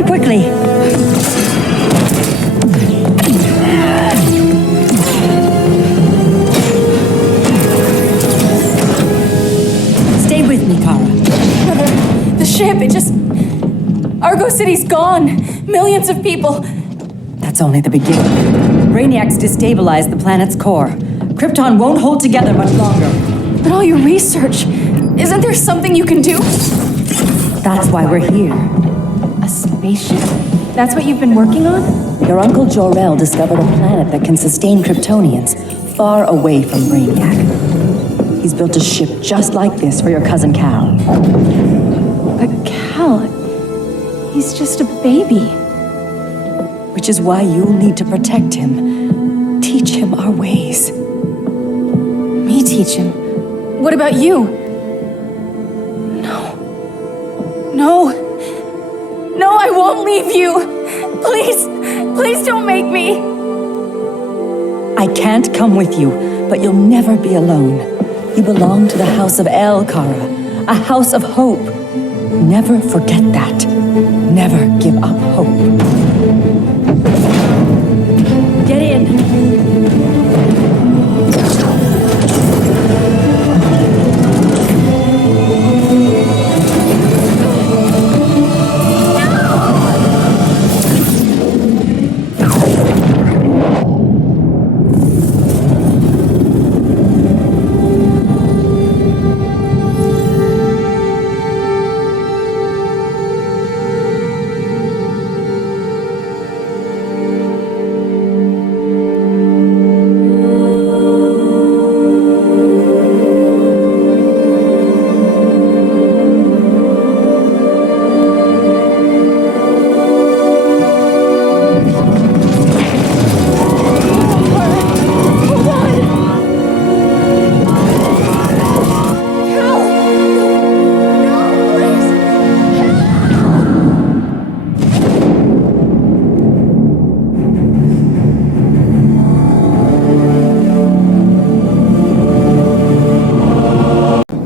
down quickly. Stay with me, Kara. Brother, the ship, it just... Argo City's gone. Millions of people. That's only the beginning. Brainiac's destabilized the planet's core. Krypton won't hold together much longer. But all your research, isn't there something you can do? That's why we're here. A spaceship? That's what you've been working on? Your uncle Jor-El discovered a planet that can sustain Kryptonians, far away from Brainiac. He's built a ship just like this for your cousin Cal. But Cal, he's just a baby. Which is why you'll need to protect him. Teach him our ways. Me teach him? What about you? No, I won't leave you. Please don't make me. I can't come with you, but you'll never be alone. You belong to the House of El, Kara, a house of hope. Never forget that. Never give up hope. Get in.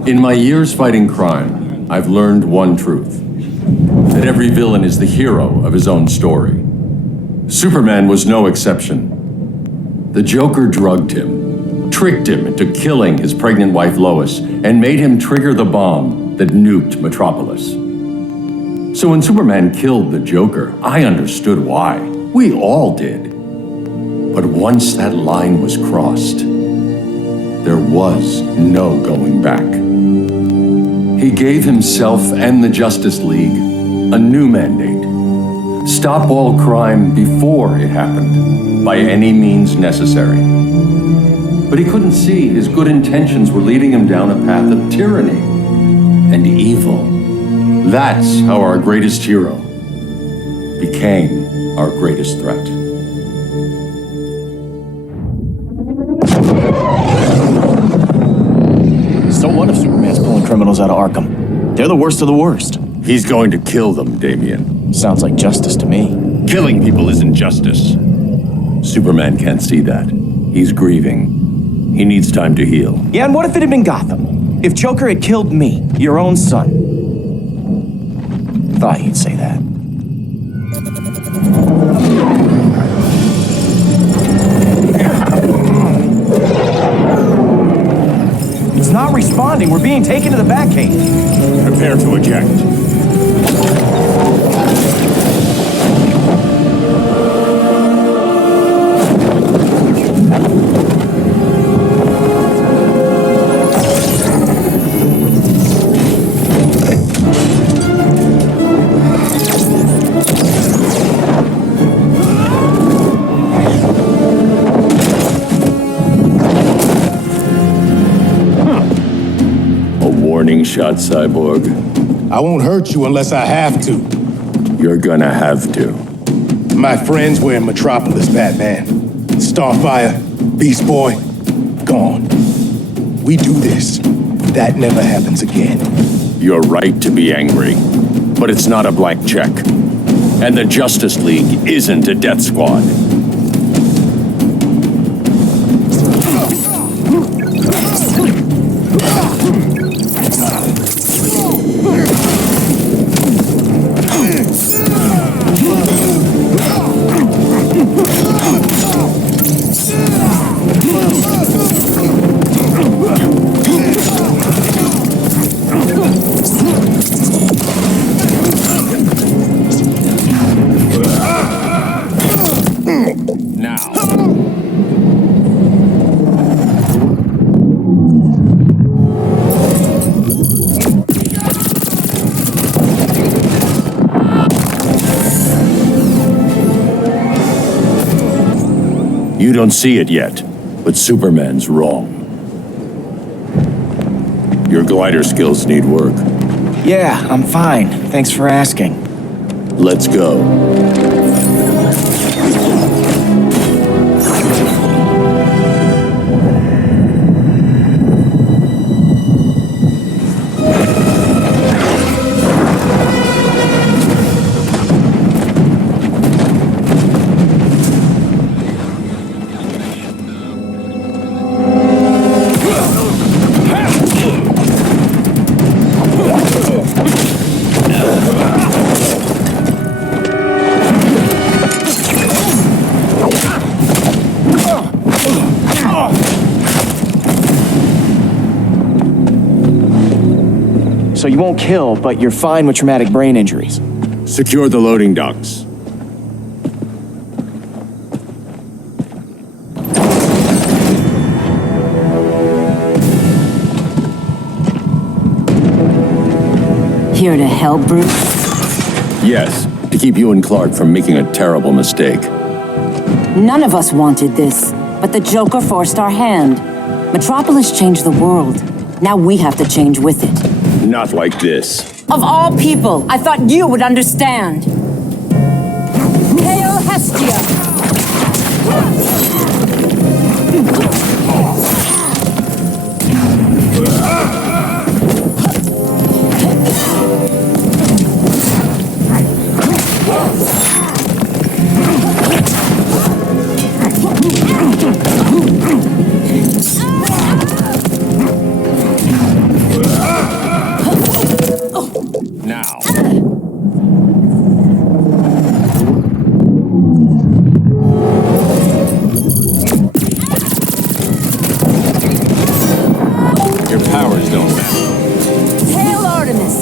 In my years fighting crime, I've learned one truth. That every villain is the hero of his own story. Superman was no exception. The Joker drugged him, tricked him into killing his pregnant wife Lois, and made him trigger the bomb that nuked Metropolis. So when Superman killed the Joker, I understood why. We all did. But once that line was crossed, there was no going back. He gave himself and the Justice League a new mandate. Stop all crime before it happened, by any means necessary. But he couldn't see his good intentions were leading him down a path of tyranny and evil. That's how our greatest hero became our greatest threat. So what if Superman's pulling criminals out of Arkham? They're the worst of the worst. He's going to kill them, Damian. Sounds like justice to me. Killing people isn't justice. Superman can't see that. He's grieving. He needs time to heal. Yeah, and what if it had been Gotham? If Joker had killed me, your own son? Thought he'd say that. It's not responding. We're being taken to the Batcave. Prepare to eject. Shot, Cyborg. I won't hurt you unless I have to. You're gonna have to. My friends were in Metropolis, Batman. Starfire, Beast Boy, gone. We do this. That never happens again. You're right to be angry, but it's not a blank check. And the Justice League isn't a death squad. You don't see it yet, but Superman's wrong. Your glider skills need work. Yeah, I'm fine. Thanks for asking. Let's go. So you won't kill, but you're fine with traumatic brain injuries. Secure the loading docks. Here to help, Bruce? Yes, to keep you and Clark from making a terrible mistake. None of us wanted this, but the Joker forced our hand. Metropolis changed the world. Now we have to change with it. Not like this. Of all people, I thought you would understand. Hail Hestia! Now. Your powers don't matter. Hail Artemis!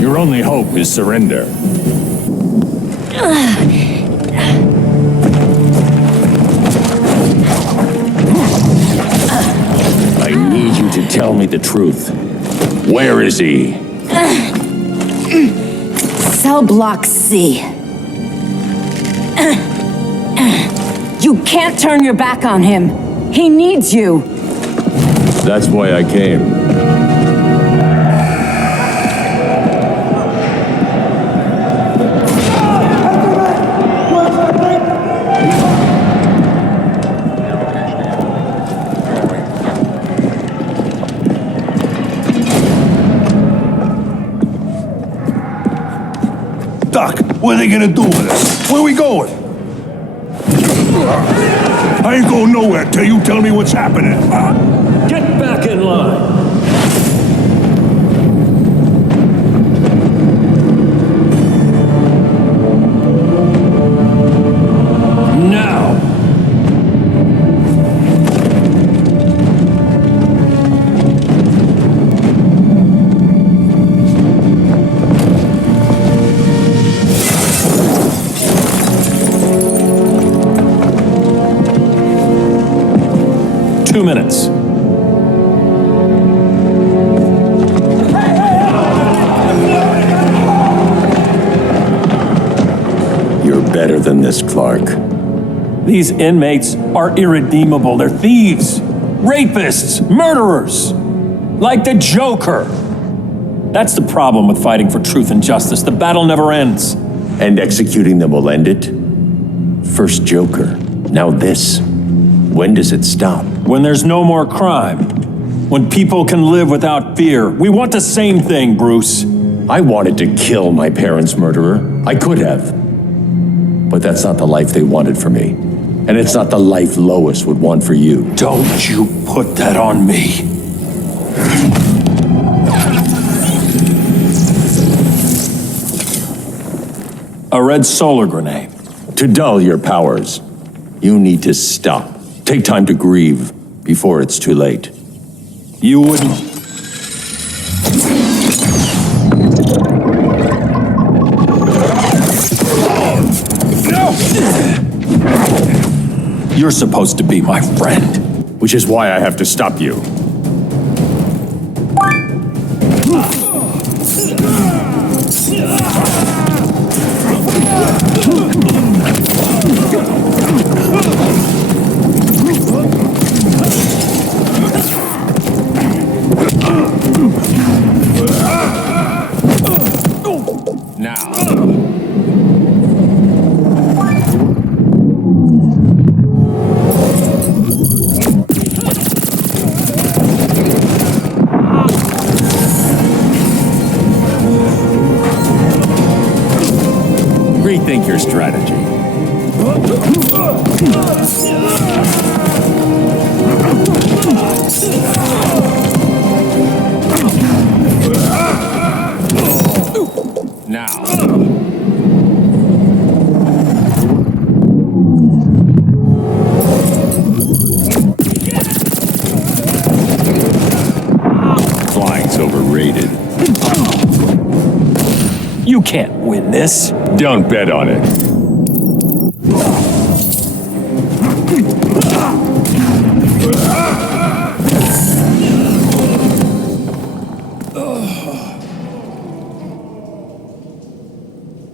Your only hope is surrender. I need you to tell me the truth. Where is he? Cell Block C. You can't turn your back on him. He needs you. That's why I came. Doc, what are they gonna do with us? Where we going? I ain't going nowhere till you tell me what's happening. Get back in line. Now. Two minutes. You're better than this, Clark. These inmates are irredeemable. They're thieves, rapists, murderers. Like the Joker. That's the problem with fighting for truth and justice. The battle never ends. And executing them will end it? First Joker, now this. When does it stop? When there's no more crime. When people can live without fear. We want the same thing, Bruce. I wanted to kill my parents' murderer. I could have. But that's not the life they wanted for me. And it's not the life Lois would want for you. Don't you put that on me. A red solar grenade. To dull your powers, you need to stop. Take time to grieve before it's too late. You wouldn't. You're supposed to be my friend. Which is why I have to stop you. Rethink your strategy. Now. Flying's overrated. You can't win this. Don't bet on it.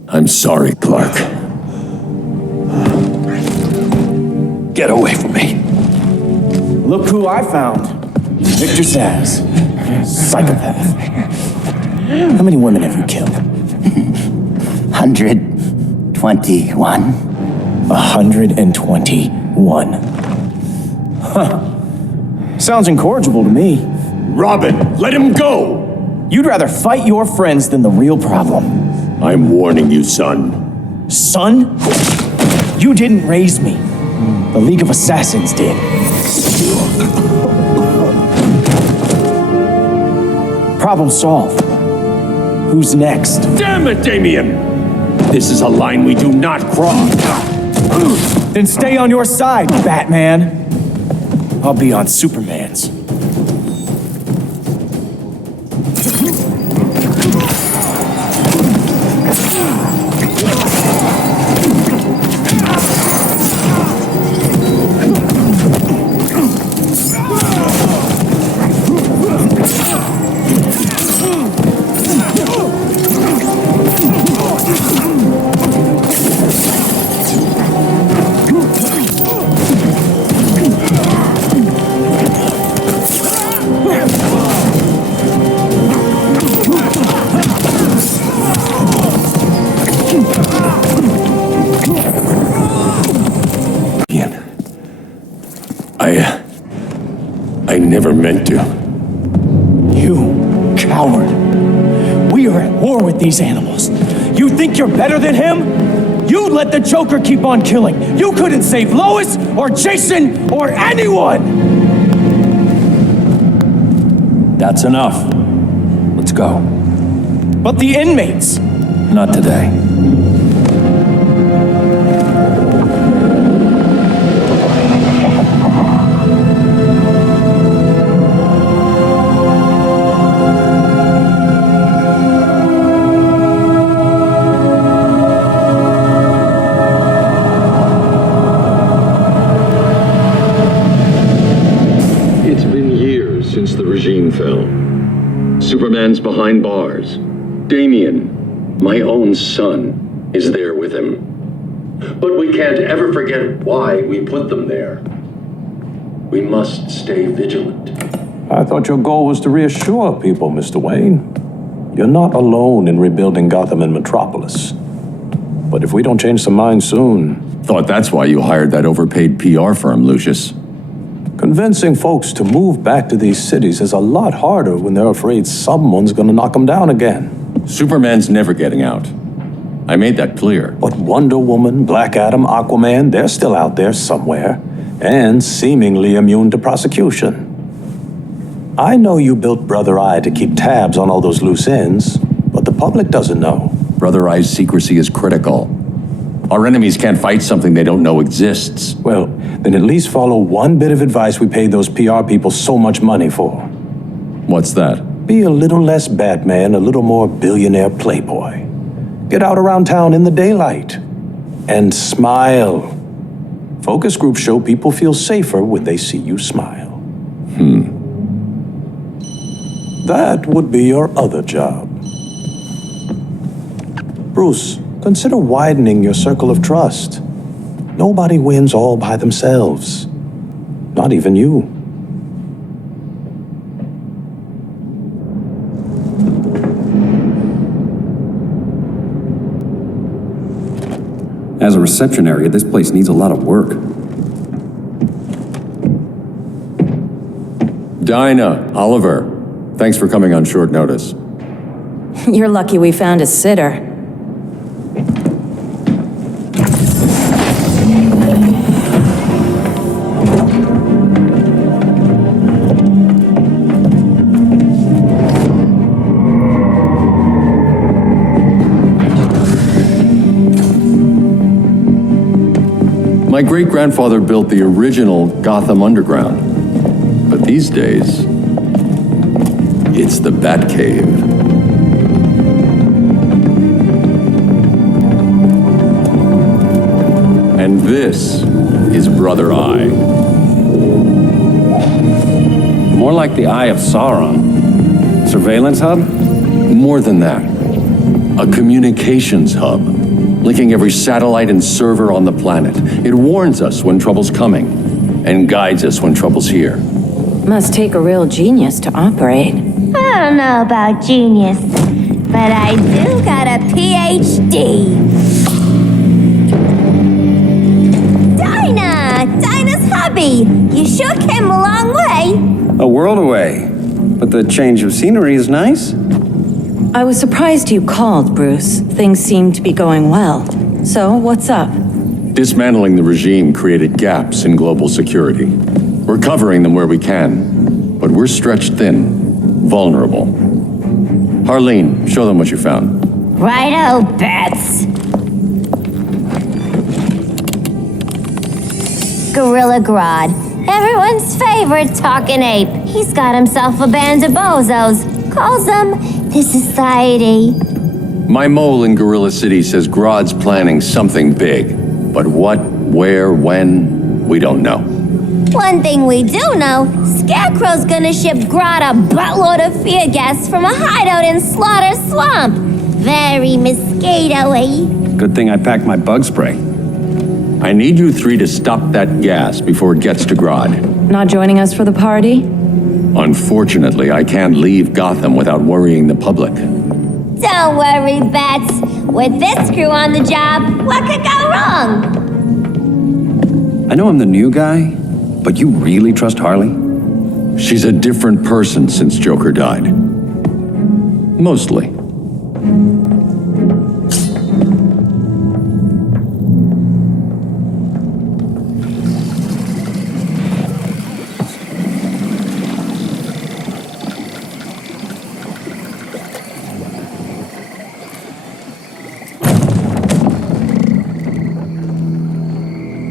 I'm sorry, Clark. Get away from me. Look who I found. Victor Zaz. Psychopath. How many women have you killed? 121. 121. Huh. Sounds incorrigible to me. Robin, let him go! You'd rather fight your friends than the real problem. I'm warning you, son. Son? You didn't raise me. The League of Assassins did. Problem solved. Who's next? Damn it, Damien! This is a line we do not cross. Then stay on your side, Batman. I'll be on Superman's. I never meant to. You coward. We are at war with these animals. You think you're better than him? You let the Joker keep on killing. You couldn't save Lois or Jason or anyone! That's enough. Let's go. But the inmates. Not today. It's been years since the regime fell. Superman's behind bars. Damien, my own son, is there with him. But we can't ever forget why we put them there. We must stay vigilant. I thought your goal was to reassure people, Mr. Wayne. You're not alone in rebuilding Gotham and Metropolis. But if we don't change some minds soon... Thought that's why you hired that overpaid PR firm, Lucius. Convincing folks to move back to these cities is a lot harder when they're afraid someone's gonna knock them down again. Superman's never getting out. I made that clear. But Wonder Woman, Black Adam, Aquaman, they're still out there somewhere, and seemingly immune to prosecution. I know you built Brother Eye to keep tabs on all those loose ends, but the public doesn't know. Brother Eye's secrecy is critical. Our enemies can't fight something they don't know exists. Well, then at least follow one bit of advice we paid those PR people so much money for. What's that? Be a little less Batman, a little more billionaire playboy. Get out around town in the daylight. And smile. Focus groups show people feel safer when they see you smile. That would be your other job. Bruce, consider widening your circle of trust. Nobody wins all by themselves. Not even you. As a reception area, this place needs a lot of work. Dinah, Oliver, thanks for coming on short notice. You're lucky we found a sitter. My great-grandfather built the original Gotham Underground. But these days, it's the Batcave. And this is Brother Eye. More like the Eye of Sauron. Surveillance hub? More than that. A communications hub, linking every satellite and server on the planet. It warns us when trouble's coming, and guides us when trouble's here. Must take a real genius to operate. I don't know about genius, but I do got a PhD. Dinah's hubby. You sure came a long way. A world away. But the change of scenery is nice. I was surprised you called, Bruce. Things seem to be going well. So, what's up? Dismantling the regime created gaps in global security. We're covering them where we can, but we're stretched thin, vulnerable. Harleen, show them what you found. Righto, Bats. Gorilla Grodd, everyone's favorite talking ape. He's got himself a band of bozos. Calls them the Society. My mole in Gorilla City says Grodd's planning something big. But what, where, when, we don't know. One thing we do know, Scarecrow's gonna ship Grodd a buttload of fear gas from a hideout in Slaughter Swamp. Very mosquito-y. Good thing I packed my bug spray. I need you three to stop that gas before it gets to Grodd. Not joining us for the party? Unfortunately, I can't leave Gotham without worrying the public. Don't worry, Bats. With this crew on the job, what could go wrong? I know I'm the new guy, but you really trust Harley? She's a different person since Joker died. Mostly.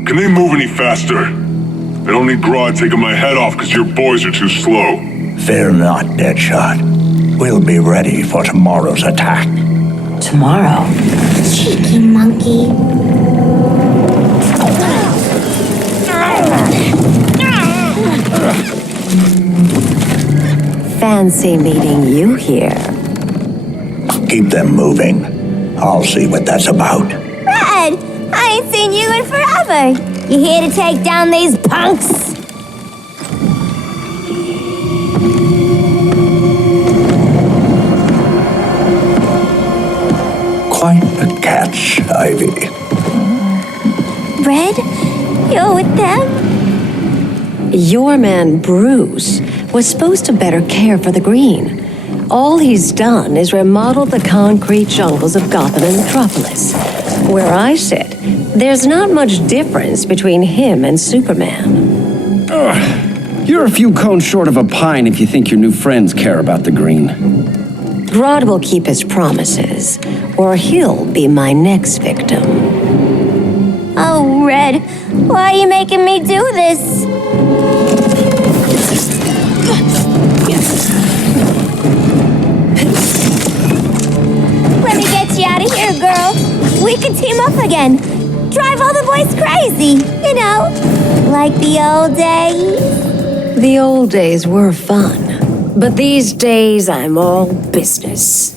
Can they move any faster? I don't need Grodd taking my head off because your boys are too slow. Fear not, Deadshot. We'll be ready for tomorrow's attack. Tomorrow? Cheeky monkey. Fancy meeting you here. Keep them moving. I'll see what that's about. Red, I ain't seen you in forever. You here to take down these punks? Quite the catch, Ivy. Red, you're with them? Your man, Bruce, was supposed to better care for the green. All he's done is remodel the concrete jungles of Gotham and Metropolis. Where I sit, there's not much difference between him and Superman. You're a few cones short of a pine if you think your new friends care about the green. Grodd will keep his promises, or he'll be my next victim. Oh, Red, why are you making me do this? Let me get you out of here, girl. We can team up again. Drive all the boys crazy, you know, like the old days. The old days were fun, but these days I'm all business.